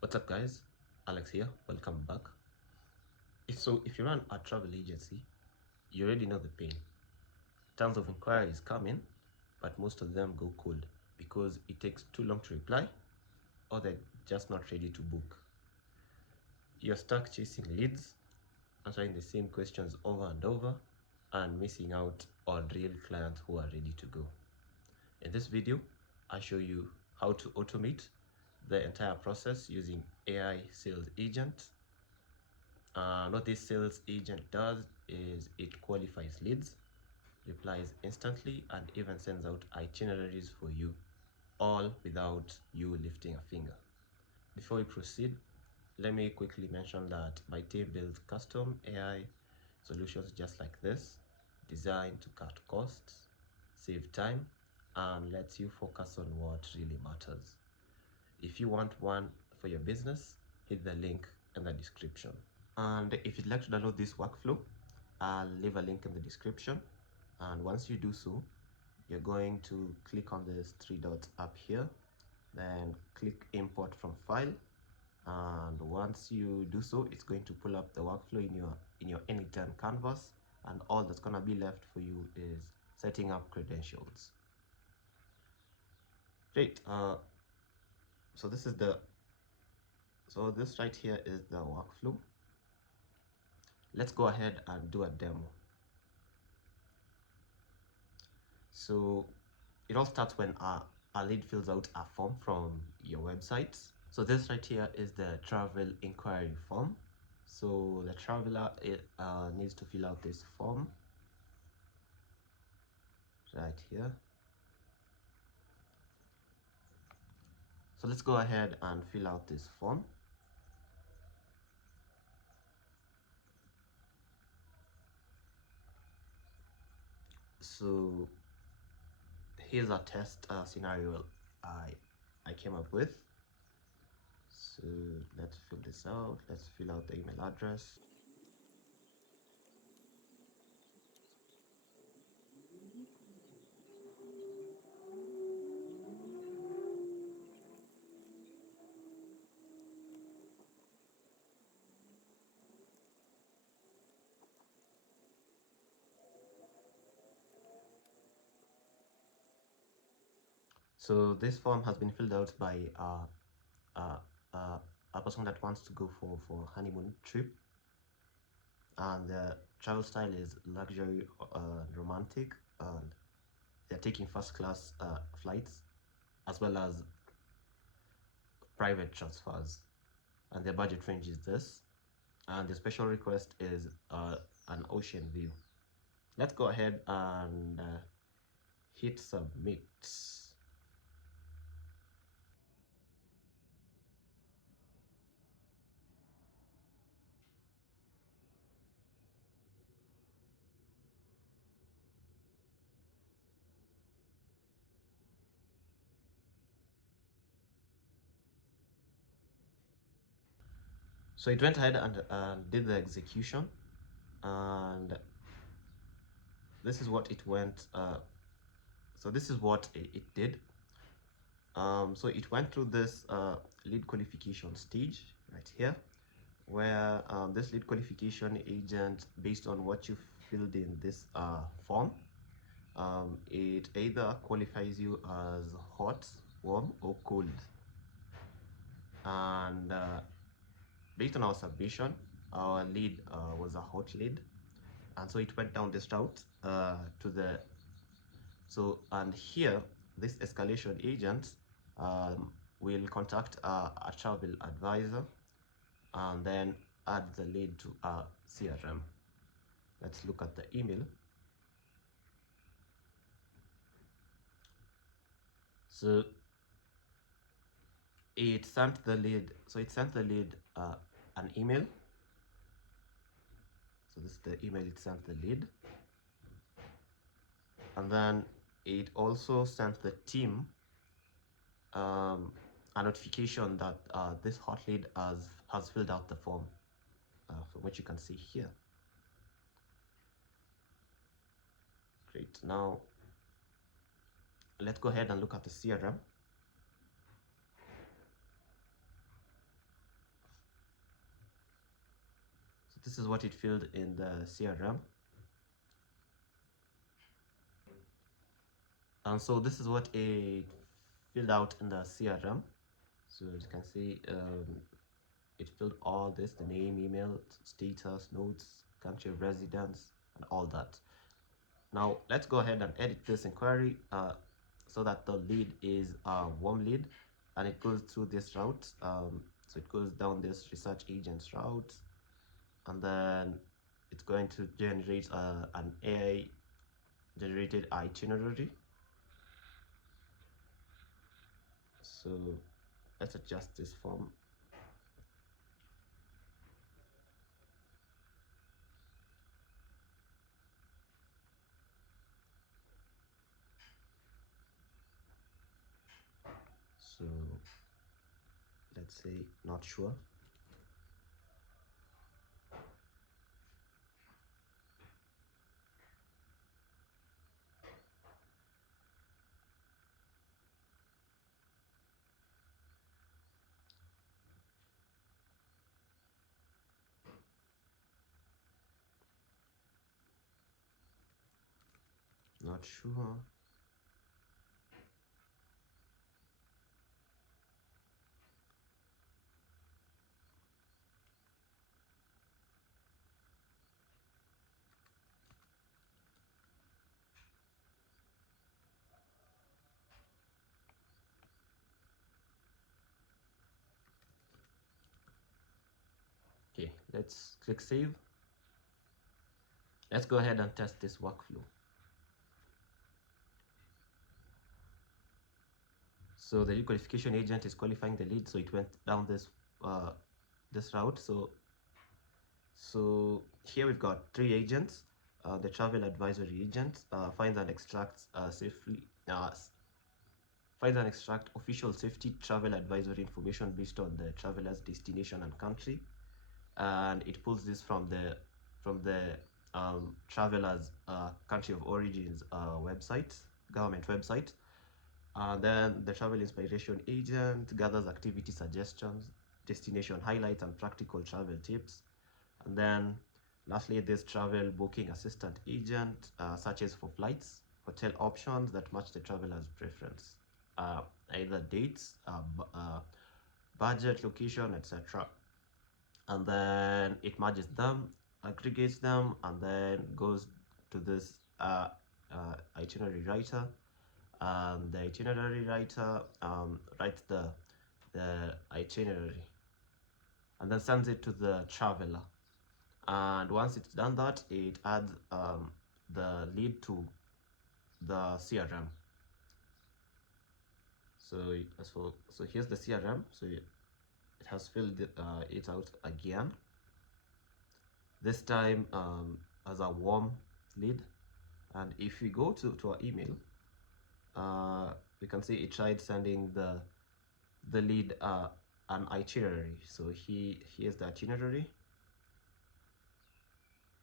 What's up, guys? Alex here. Welcome back. If you run a travel agency, you already know the pain. Tons of inquiries come in, but most of them go cold because it takes too long to reply or they're just not ready to book. You're stuck chasing leads, answering the same questions over and over, and missing out on real clients who are ready to go. In this video, I'll show you how to automate the entire process using AI sales agent. What this sales agent does is it qualifies leads, replies instantly, and even sends out itineraries for you, all without you lifting a finger. Before we proceed, let me quickly mention that my team builds custom AI solutions just like this, designed to cut costs, save time, and lets you focus on what really matters. If you want one for your business, hit the link in the description. And if you'd like to download this workflow, I'll leave a link in the description. And once you do so, you're going to click on this three dots up here, then click import from file. And once you do so, it's going to pull up the workflow in your n8n canvas, and all that's gonna be left for you is setting up credentials. Great. So this right here is the workflow. Let's go ahead and do a demo. So it all starts when a lead fills out a form from your website. So this right here is the travel inquiry form. So the traveler needs to fill out this form right here. So let's go ahead and fill out this form. So here's a test scenario I came up with. So let's fill this out. Let's fill out the email address. So this form has been filled out by a person that wants to go for honeymoon trip, and the travel style is luxury, romantic, and they're taking first class flights as well as private transfers, and their budget range is this, and the special request is an ocean view. Let's go ahead and hit submit. So it went ahead and did the execution, and this is what it went. So this is what it did. So it went through this lead qualification stage right here, where this lead qualification agent, based on what you filled in this form, it either qualifies you as hot, warm, or cold. And based on our submission, our lead was a hot lead, and so it went down this route to the and here this escalation agent will contact a travel advisor and then add the lead to our CRM. Let's look at the email. So it sent the lead. So it sent the lead an email. So this is the email it sent the lead, and then it also sent the team a notification that this hot lead has filled out the form, from which you can see here. Great. Now let's go ahead and look at the CRM. this is what it filled in the CRM. And so this is what it filled out in the CRM. So as you can see, it filled all this: the name, email, status, notes, country of residence, and all that. Now let's go ahead and edit this inquiry so that the lead is a warm lead, and it goes through this route. So it goes down this research agents route, and then it's going to generate an AI generated itinerary. So let's adjust this form. So let's say not sure. Not sure. Okay, let's click save. Let's go ahead and test this workflow. So the lead qualification agent is qualifying the lead, so it went down this this route. So here we've got three agents. The travel advisory agent finds and extracts finds and extract official safety travel advisory information based on the traveler's destination and country, and it pulls this from the traveler's country of origins website, government website. Then the travel inspiration agent gathers activity suggestions, destination highlights, and practical travel tips. And then lastly, this travel booking assistant agent searches for flights, hotel options that match the traveler's preference, either dates, budget, location, etc. And then it merges them, aggregates them, and then goes to this itinerary writer. The itinerary writer writes the itinerary and then sends it to the traveler. And once it's done that, it adds the lead to the CRM. So here's the CRM. So it has filled it out again, this time as a warm lead. And if we go to our email, we can see it tried sending the lead an itinerary. So here's the itinerary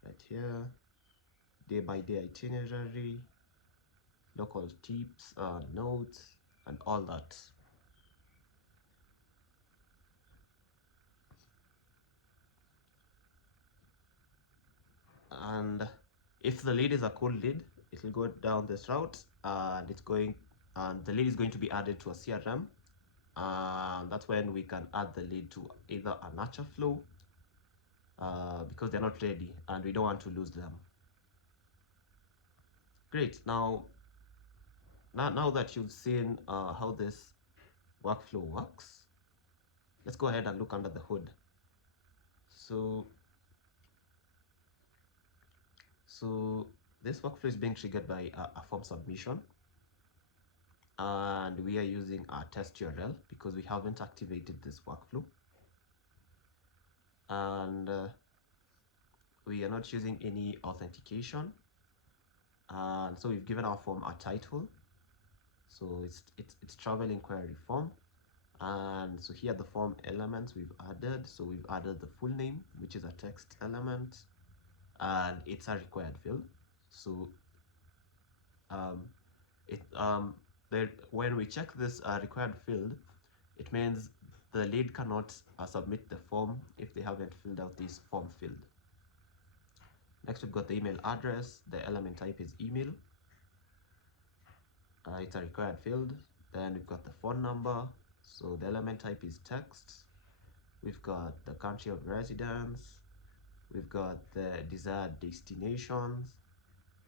right here: day by day itinerary, local tips, notes, and all that. And if the lead is a cold lead, it will go down this route, and the lead is going to be added to a CRM. And that's when we can add the lead to either a nurture flow, because they're not ready and we don't want to lose them. Great. Now that you've seen how this workflow works, let's go ahead and look under the hood. So this workflow is being triggered by a form submission, and we are using our test URL because we haven't activated this workflow, and we are not using any authentication. And so we've given our form a title, so it's travel inquiry form. And so here are the form elements we've added. So we've added the full name, which is a text element, and it's a required field. So when we check this required field, it means the lead cannot submit the form if they haven't filled out this form field. Next, we've got the email address. The element type is email. It's a required field. Then we've got the phone number. So the element type is text. We've got the country of residence. We've got the desired destinations.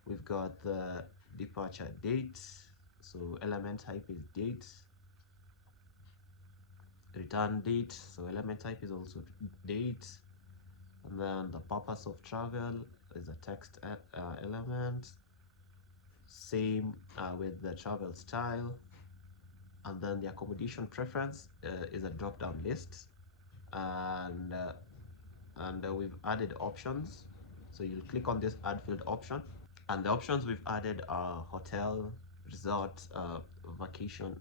We've got the departure date. So element type is date. Return date. So element type is also date. And then the purpose of travel is a text element. Same with the travel style. And then the accommodation preference is a drop-down list. And we've added options. So you'll click on this add field option, and the options we've added are hotel, resort, vacation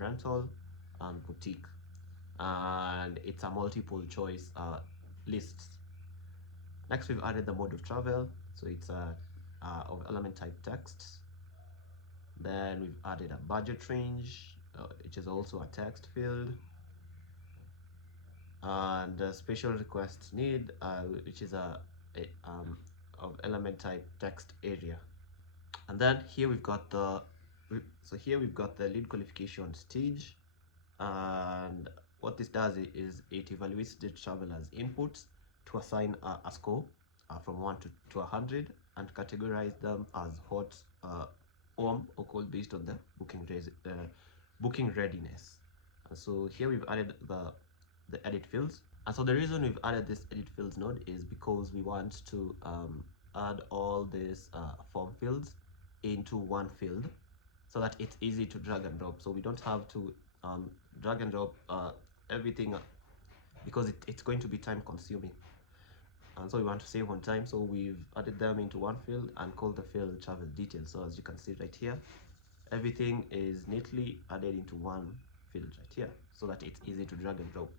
rental, and boutique. And it's a multiple choice list. Next, we've added the mode of travel. So it's of element type text. Then we've added a budget range, which is also a text field. And a special request need, which is of element type text area. And then here we've got the lead qualification stage. And what this does is it evaluates the traveler's inputs to assign a score from 1 to 100 and categorize them as hot, warm, or cold based on the booking readiness. And so here we've added the edit fields. And so the reason we've added this edit fields node is because we want to add all these form fields into one field so that it's easy to drag and drop. So we don't have to drag and drop everything because it's going to be time consuming. And so we want to save on time, so we've added them into one field and called the field travel details. So as you can see right here, everything is neatly added into one field right here so that it's easy to drag and drop.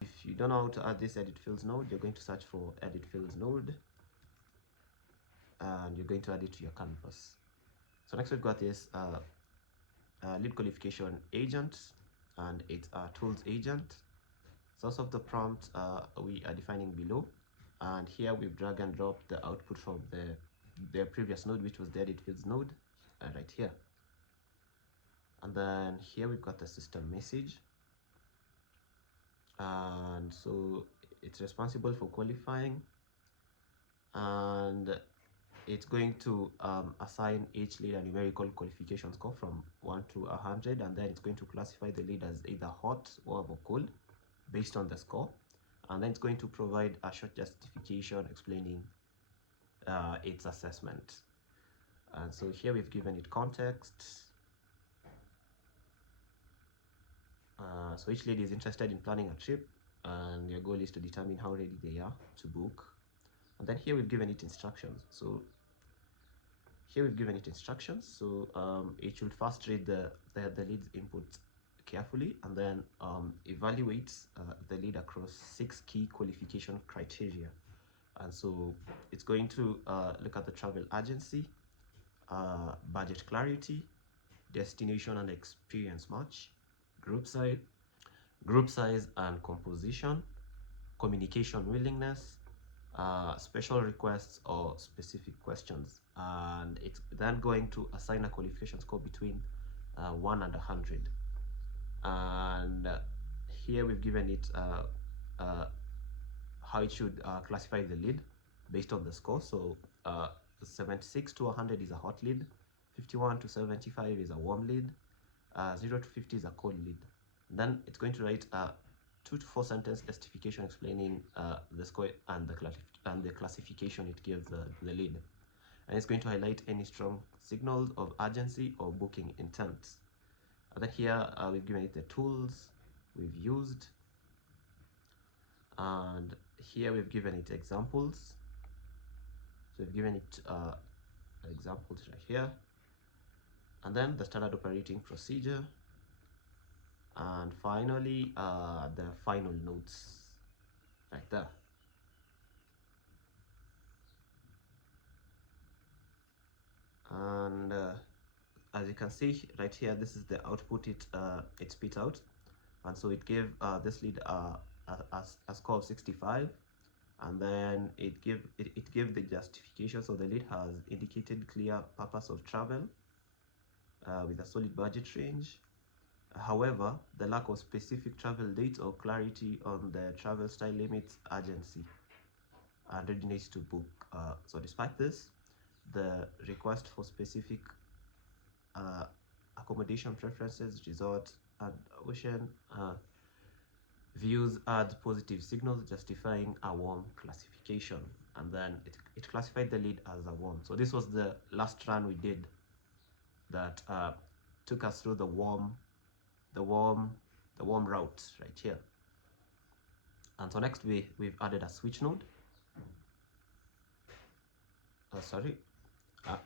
If you don't know how to add this edit fields node, you're going to search for edit fields node and you're going to add it to your canvas. So next we've got this lead qualification agent, and it's a tools agent. Source of the prompt we are defining below, and here we've drag and dropped the output from the previous node, which was the edit fields node, right here. And then here we've got the system message, and so it's responsible for qualifying, and it's going to assign each lead a numerical qualification score from 1 to 100, and then it's going to classify the lead as either hot, warm, or cold based on the score, and then it's going to provide a short justification explaining its assessment. And so here we've given it context. So each lead is interested in planning a trip, and your goal is to determine how ready they are to book. And then here we've given it instructions. So here we've given it instructions. So it should first read the lead's input carefully, and then evaluate the lead across 6 key qualification criteria. And so it's going to look at the travel agency, budget clarity, destination and experience match, group size and composition, communication willingness, special requests or specific questions. And it's then going to assign a qualification score between 1 and 100. And here we've given it how it should classify the lead based on the score. So 76 to 100 is a hot lead, 51 to 75 is a warm lead, 0 to 50 is a cold lead. Then it's going to write a 2 to 4 sentence justification explaining the score and the classification it gives the lead. And it's going to highlight any strong signals of urgency or booking intent. And then here we've given it the tools we've used, and here we've given it examples. So we've given it examples right here, and then the standard operating procedure, and finally the final notes right there. And as you can see right here, this is the output it spit out, and so it gave this lead a score of 65, and then it gave the justification. So the lead has indicated clear purpose of travel with a solid budget range. However, the lack of specific travel dates or clarity on the travel style limits urgency and readiness to book. So despite this, the request for specific accommodation preferences, resort and ocean views adds positive signals justifying a warm classification, and then it classified the lead as a warm. So this was the last run we did that took us through the warm route right here. And so next we've added a switch node.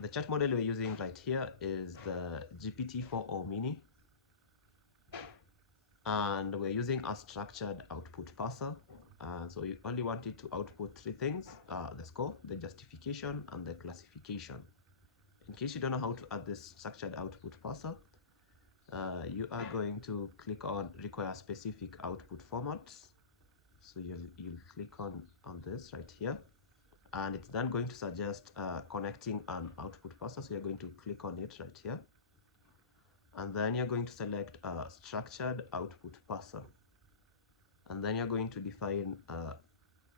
The chat model we're using right here is the GPT-4o mini, and we're using a structured output parser. So you only want it to output three things: the score, the justification, and the classification. In case you don't know how to add this structured output parser, you are going to click on require specific output formats. So you'll click on this right here, and it's then going to suggest connecting an output parser. So you're going to click on it right here, and then you're going to select structured output parser, and then you're going to define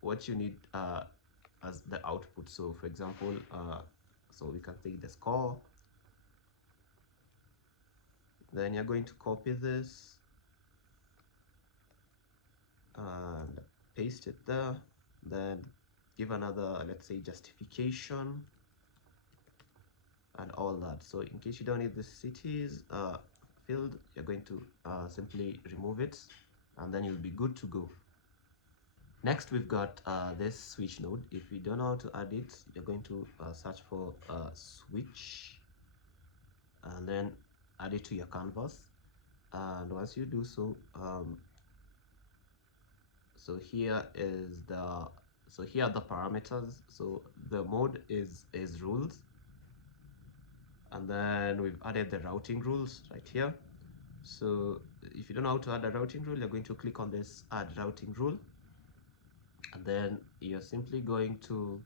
what you need as the output. So for example, so we can take the score, then you're going to copy this and paste it there, then give another, let's say, justification and all that. So in case you don't need the cities field, you're going to simply remove it, and then you'll be good to go. Next, we've got this switch node. If you don't know how to add it, you're going to search for switch and then add it to your canvas. And once you do so, so here are the parameters. So the mode is rules, and then we've added the routing rules right here. So if you don't know how to add a routing rule, you're going to click on this add routing rule, and then you're simply going to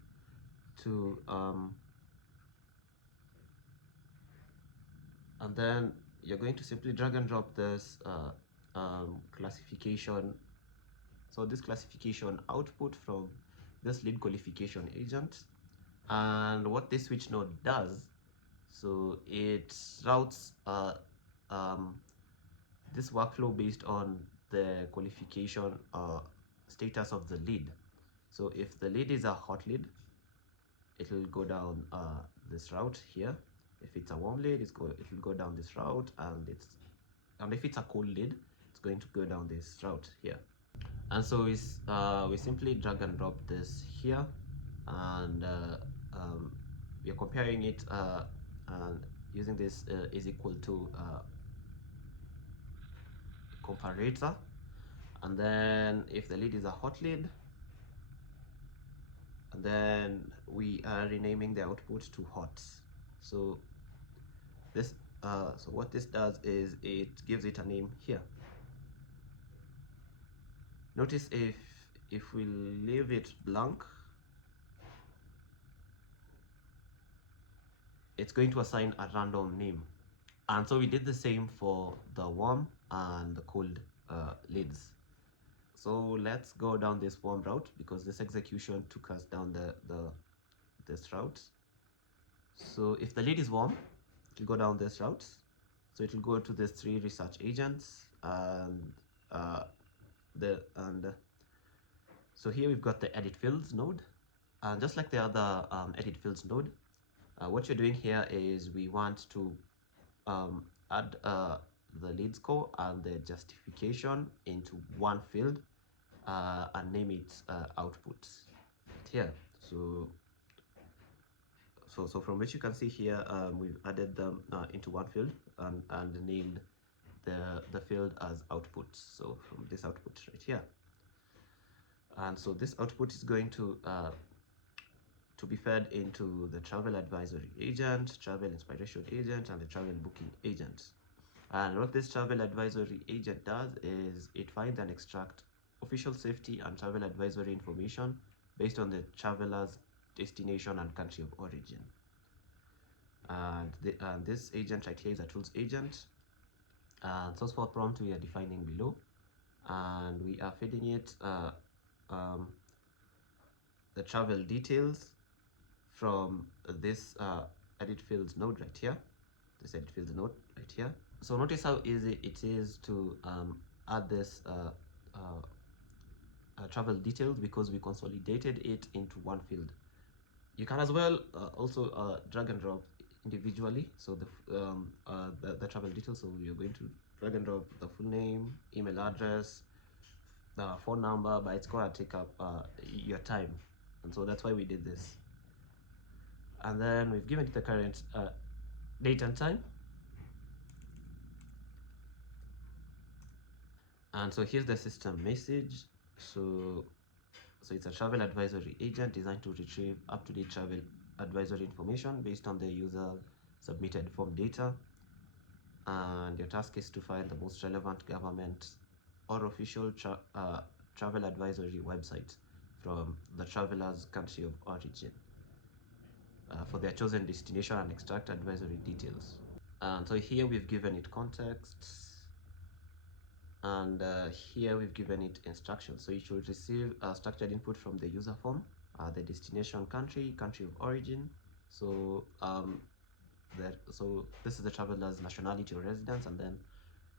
and then you're going to simply drag and drop this classification. So this classification output from this lead qualification agent, and what this switch node does, so it routes this workflow based on the qualification status of the lead. So if the lead is a hot lead, it will go down this route here. If it's a warm lead, it will go down this route, and if it's a cold lead, it's going to go down this route here. And so we simply drag and drop this here, and we are comparing it and using this is equal to comparator. And then if the lead is a hot lead, and then we are renaming the output to hot. So this so what this does is it gives it a name here. Notice if we leave it blank, it's going to assign a random name. And so we did the same for the warm and the cold leads. So let's go down this warm route, because this execution took us down this route. So if the lead is warm, it will go down this route. So it will go to these three research agents, and so here we've got the edit fields node, and just like the other edit fields node, what you're doing here is we want to add the lead score and the justification into one field and name it output here. So from which you can see here, we've added them into one field and named the field as output. So from this output right here, and so this output is going to be fed into the travel advisory agent, travel inspiration agent, and the travel booking agent. And what this travel advisory agent does is it finds and extracts official safety and travel advisory information based on the traveler's destination and country of origin. And this agent right here is a tools agent. And source for prompt we are defining below, and we are feeding it the travel details from this edit fields node right here. This edit fields node right here. So notice how easy it is to add this travel details, because we consolidated it into one field. You can as well also drag and drop individually. So the travel details. So you're going to drag and drop the full name, email address, phone number, but it's going to take up your time, and so that's why we did this. And then we've given it the current date and time. And so here's the system message. So it's a travel advisory agent designed to retrieve up-to-date travel advisory information based on the user submitted form data. And your task is to find the most relevant government or official travel advisory website from the traveler's country of origin for their chosen destination and extract advisory details. And so here we've given it context, and here we've given it instructions. So it should receive a structured input from the user form, the destination country of origin. So so this is the traveler's nationality or residence, and then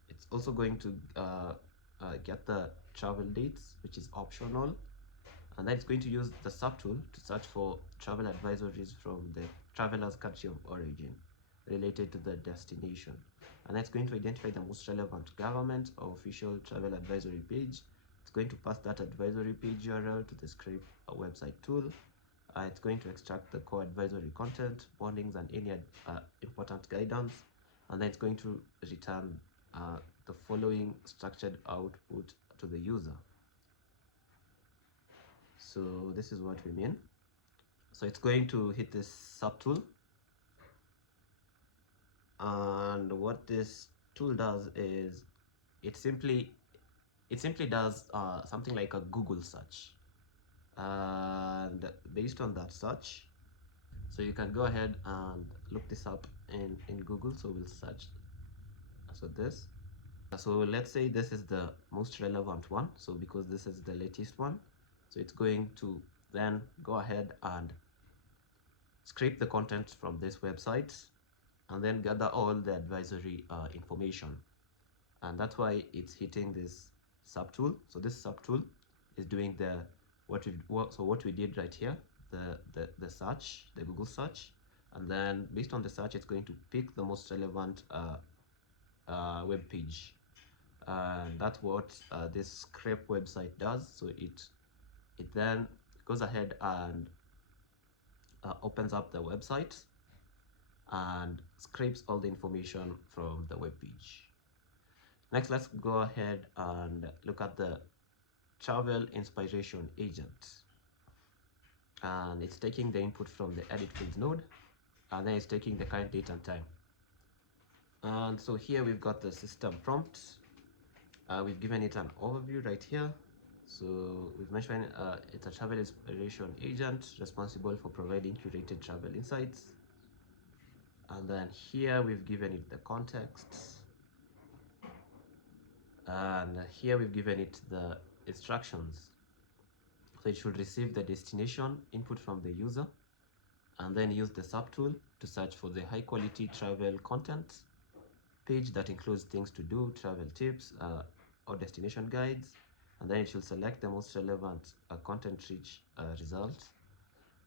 it's also going to get the travel dates, which is optional, and then it's going to use the subtool to search for travel advisories from the traveler's country of origin related to the destination, and that's going to identify the most relevant government or official travel advisory page. It's going to pass that advisory page URL to the scrape website tool. It's going to extract the core advisory content, warnings, and any important guidance, and then it's going to return the following structured output to the user. So this is what we mean. So it's going to hit this subtool, and what this tool does is it simply does something like a Google search, and based on that search, so you can go ahead and look this up in Google. So we'll search this. So let's say this is the most relevant one, so because this is the latest one, so it's going to then go ahead and scrape the content from this website and then gather all the advisory information, and that's why it's hitting this subtool. So this subtool is doing what we did right here, the search, the Google search, and then based on the search, it's going to pick the most relevant web page, and that's what this scrape website does. So it then goes ahead and opens up the website and scrapes all the information from the web page. Next, let's go ahead and look at the travel inspiration agent, and it's taking the input from the edit fields node, and then it's taking the current date and time. And so here we've got the system prompt. We've given it an overview right here. So we've mentioned it's a travel inspiration agent responsible for providing curated travel insights. And then here we've given it the context, and here we've given it the instructions. So it should receive the destination input from the user, and then use the subtool to search for the high quality travel content page that includes things to do, travel tips, or destination guides, and then it should select the most relevant content-rich results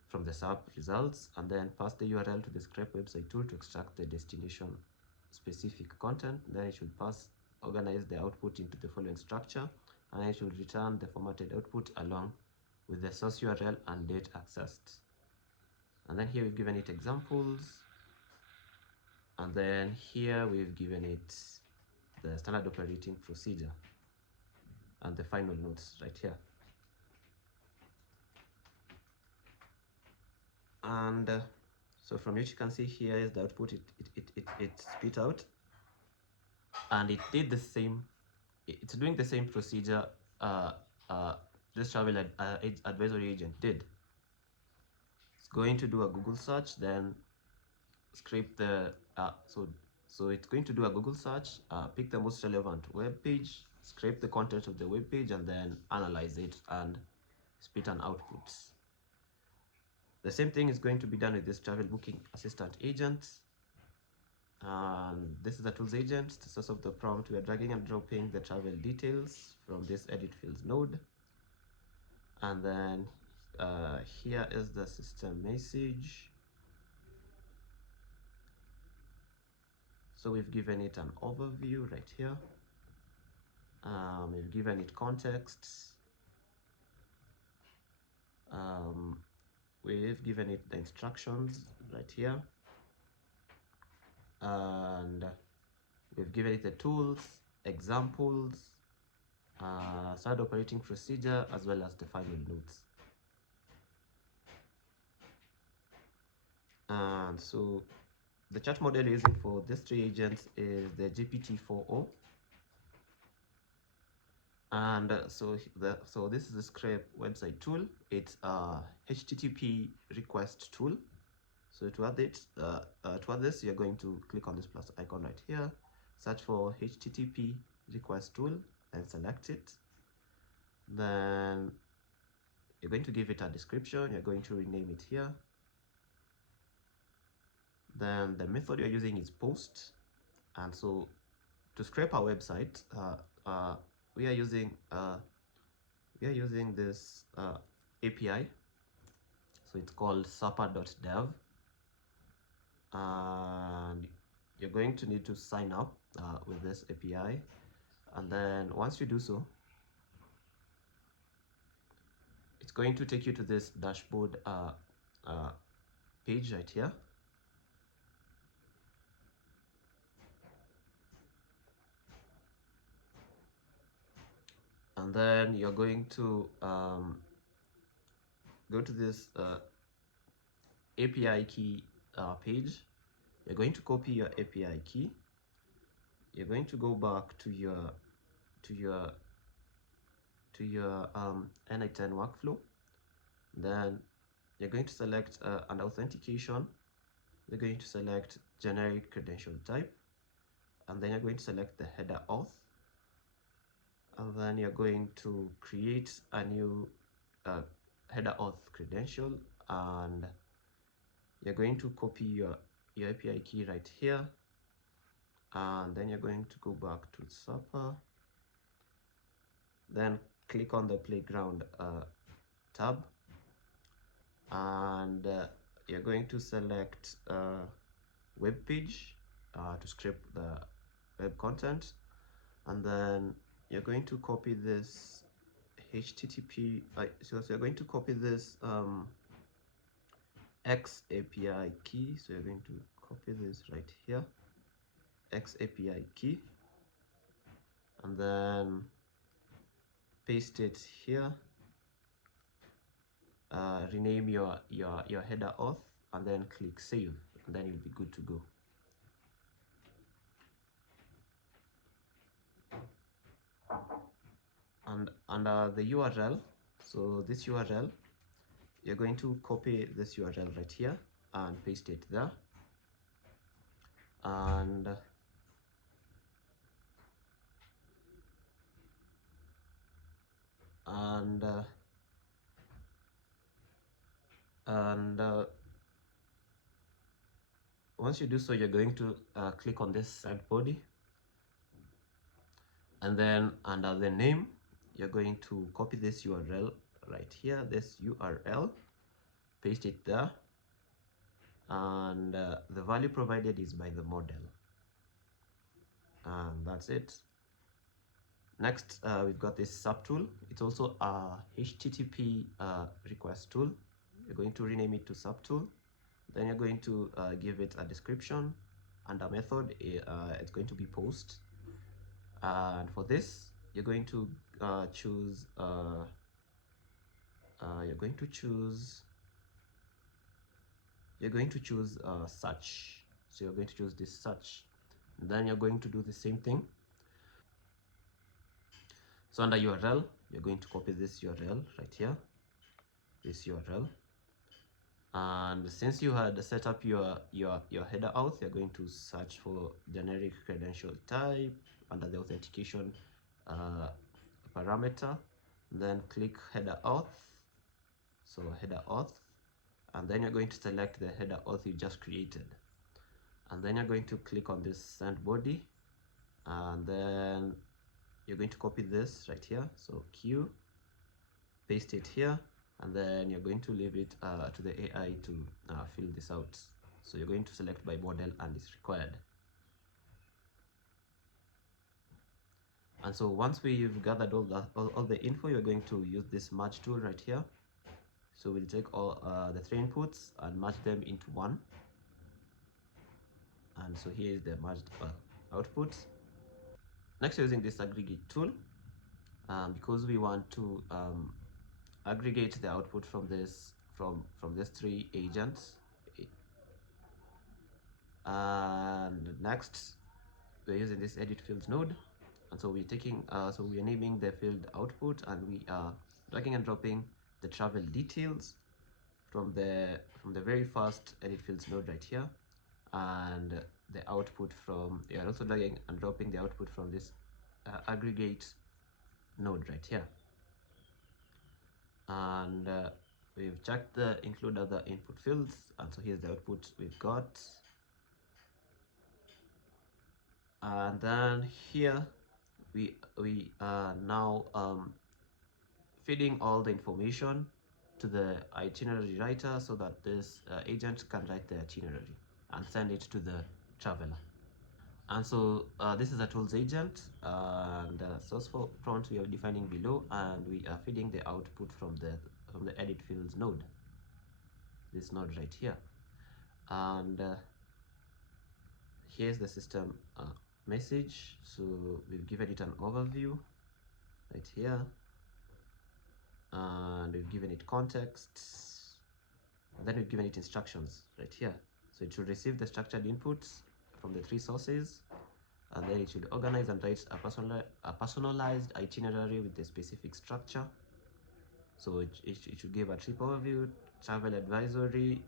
from the sub results, and then pass the URL to the scrape website tool to extract the destination specific content. Then it should organize the output into the following structure, and it should return the formatted output along with the source URL and date accessed. And then here we've given it examples, and then here we've given it the standard operating procedure and the final notes right here. And so from which you can see here is the output it spit out, and it did the same. It's doing the same procedure this advisory agent did. It's going to do a Google search, then scrape the so it's going to do a Google search, pick the most relevant web page, scrape the content of the web page, and then analyze it and spit an output. The same thing is going to be done with this travel booking assistant agent. And this is the tools agent. The source of the prompt, we are dragging and dropping the travel details from this edit fields node. And then here is the system message. So we've given it an overview right here. We've given it context. We've given it the instructions right here. And we've given it the tools, examples, standard operating procedure, as well as the final notes. And so the chat model we're using for these three agents is the GPT-4o. And so this is the scrape website tool. It's a HTTP request tool. So to add this, you're going to click on this plus icon right here, search for HTTP request tool, and select it. Then you're going to give it a description. You're going to rename it here. Then the method you're using is post. And so to scrape our website, we are using this API. So it's called supper.dev, and you're going to need to sign up with this API. And then once you do so, it's going to take you to this dashboard page right here. And then you're going to go to this API key page. You're going to copy your API key. You're going to go back to your n8n workflow. Then you're going to select an authentication. You're going to select generic credential type, and then you're going to select the header auth. And then you're going to create a new header auth credential, and you're going to copy your API key right here. And then you're going to go back to Supper, then click on the playground tab, and you're going to select web page to scrape the web content. And then you're going to copy this HTTP, so you're going to copy this X API key. So you're going to copy this right here, X API key, and then paste it here. Rename your header auth, and then click save, and then you'll be good to go. And under the URL, so this URL, you're going to copy this URL right here and paste it there. And once you do so, you're going to click on this site body, and then under the name, you're going to copy this URL right here, this URL, paste it there, and the value provided is by the model, and that's it. Next, we've got this subtool. It's also a HTTP request tool. You're going to rename it to subtool. Then you're going to give it a description and a method. It's going to be post. And for this, you're going to choose search. So you're going to choose this search. And then you're going to do the same thing. So under URL, you're going to copy this URL right here, this URL. And since you had set up your header auth, you're going to search for generic credential type under the authentication parameter, then click header auth, so header auth, and then you're going to select the header auth you just created, and then you're going to click on this send body, and then you're going to copy this right here, so Q, paste it here, and then you're going to leave it to the AI to fill this out. So you're going to select by model and it's required. And so once we've gathered all the info, you're going to use this merge tool right here. So we'll take all the 3 inputs and merge them into one. And so here is the merged output. Next, we're using this aggregate tool because we want to aggregate the output from this from these 3 agents. And next, we're using this edit fields node, and so we're taking so we're naming the field output, and we are dragging and dropping the travel details from the very first edit fields node right here, and the output from, we are also dragging and dropping the output from this aggregate node right here. And we've checked the include other input fields, and so here's the output we've got. And then here we are now feeding all the information to the itinerary writer so that this agent can write the itinerary and send it to the traveler. And so this is a tools agent, and source for prompt we are defining below, and we are feeding the output from the edit fields node, this node right here. And here's the system message. So we've given it an overview right here, and we've given it context, and then we've given it instructions right here. So it should receive the structured inputs from the 3 sources, and then it should organize and write a personalized itinerary with a specific structure. So it should give a trip overview, travel advisory,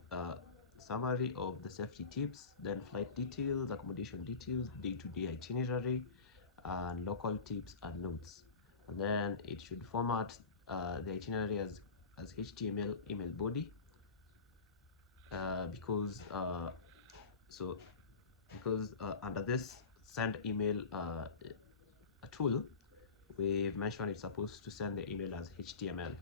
summary of the safety tips, then flight details, accommodation details, day-to-day itinerary, and local tips and notes. And then it should format the itinerary as HTML email body, because under this send email tool, we've mentioned it's supposed to send the email as HTML.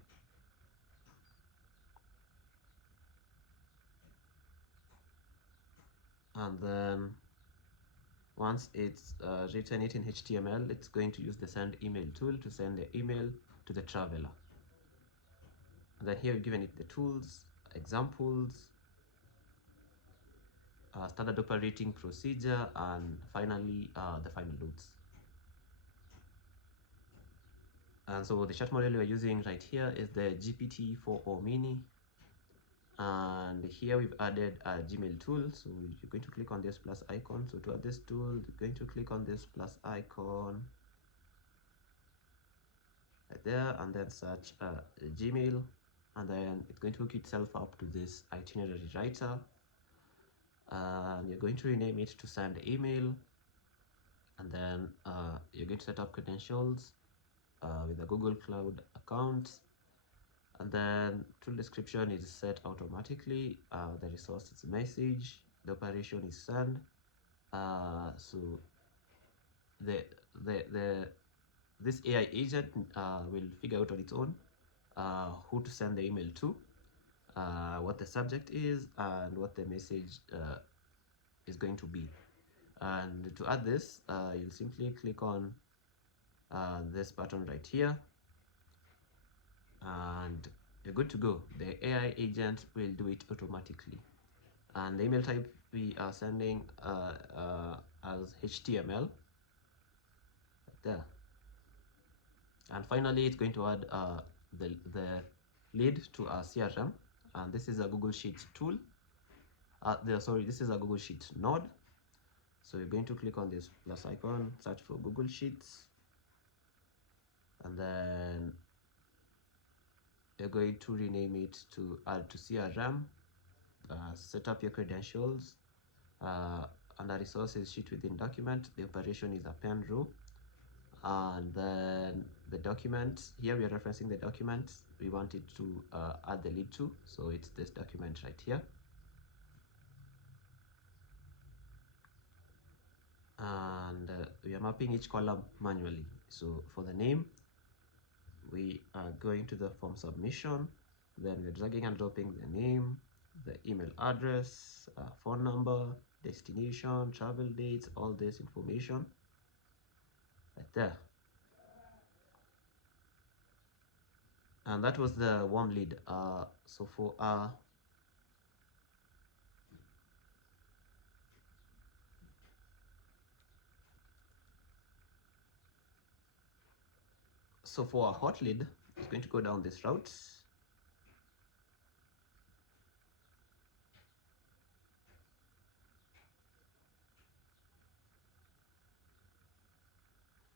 And then once it's written it in HTML, it's going to use the send email tool to send the email to the traveler. And then here we've given it the tools, examples, standard operating procedure, and finally the final loads. And so the chat model we're using right here is the GPT-4o Mini. And here we've added a Gmail tool. So you're going to click on this plus icon. So to add this tool, you're going to click on this plus icon right there, and then search Gmail, and then it's going to hook itself up to this itinerary writer, and you're going to rename it to send email, and then you're going to set up credentials with a Google Cloud account. And then tool description is set automatically. The resource is message. The operation is send. So this AI agent will figure out on its own who to send the email to, what the subject is, and what the message is going to be. And to add this, you'll simply click on this button right here, and you're good to go. The AI agent will do it automatically. And the email type we are sending as HTML right there. And finally, it's going to add the lead to our CRM, and this is a Google Sheets tool. This is a Google Sheets node. So you're going to click on this plus icon, search for Google Sheets, and then you're going to rename it to add to CRM, set up your credentials, under resources sheet within document, the operation is append row, and then the document, here we are referencing the document we want it to add the lead to, so it's this document right here. And we are mapping each column manually. So for the name, we are going to the form submission, then we're dragging and dropping the name, the email address, phone number, destination, travel dates, all this information right there. And that was the warm lead. So for our hot lead, it's going to go down this route.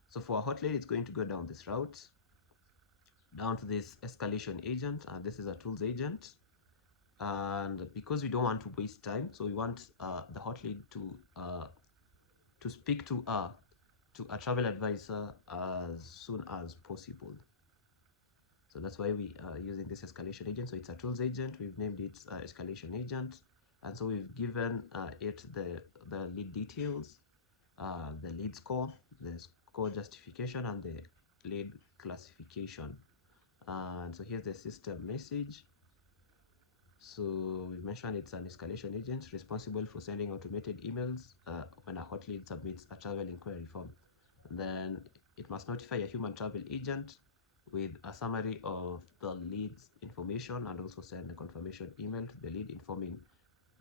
So for a hot lead, it's going to go down this route, down to this escalation agent, and this is a tools agent. And because we don't want to waste time, so we want the hot lead to speak to a travel advisor as soon as possible. So that's why we are using this escalation agent. So it's a tools agent. We've named it escalation agent, and so we've given it the lead details, the lead score, the score justification, and the lead classification. And so here's the system message. So we've mentioned it's an escalation agent responsible for sending automated emails when a hot lead submits a travel inquiry form. And then it must notify a human travel agent with a summary of the lead's information, and also send a confirmation email to the lead informing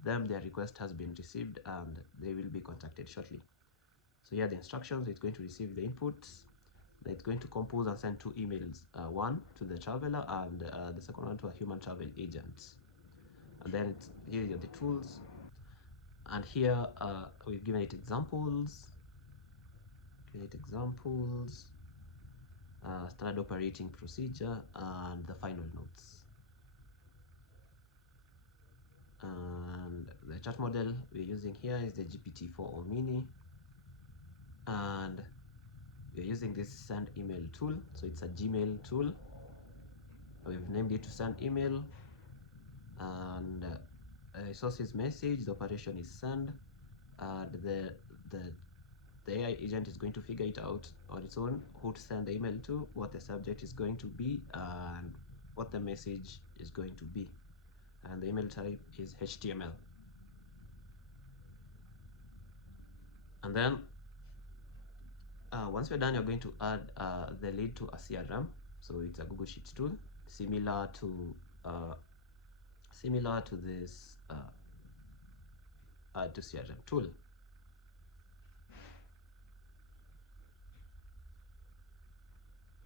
them their request has been received and they will be contacted shortly. So here are the instructions. It's going to receive the inputs. It's going to compose and send two emails, one to the traveler and the second one to a human travel agent. And then here are the tools, and here we've given it examples, standard operating procedure, and the final notes. And the chat model we're using here is the GPT-4 or Mini, and we're using this send email tool. So it's a Gmail tool. We've named it to send email, and resources message, the operation is send, and the AI agent is going to figure it out on its own, who to send the email to, what the subject is going to be, and what the message is going to be. And the email type is HTML. And then once we're done, you're going to add the lead to a CRM. So it's a Google Sheets tool, similar to this add to CRM tool.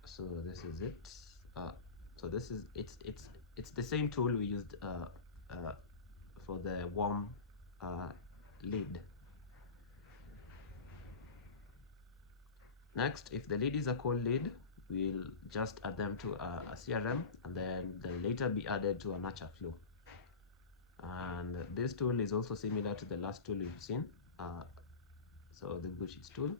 So this is it. So this is it's the same tool we used for the warm lead. Next, if the lead is a cold lead, we'll just add them to a CRM, and then they'll later be added to a nurture flow. And this tool is also similar to the last tool we've seen, so the Google Sheets tool.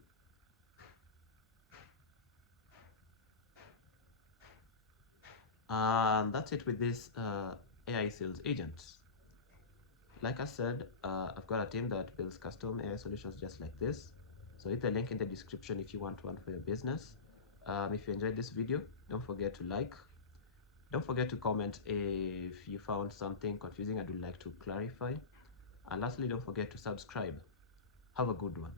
And that's it with this AI sales agent. Like I said, I've got a team that builds custom AI solutions just like this. So hit the link in the description if you want one for your business. If you enjoyed this video, don't forget to like. Don't forget to comment if you found something confusing and would like to clarify. And lastly, don't forget to subscribe. Have a good one.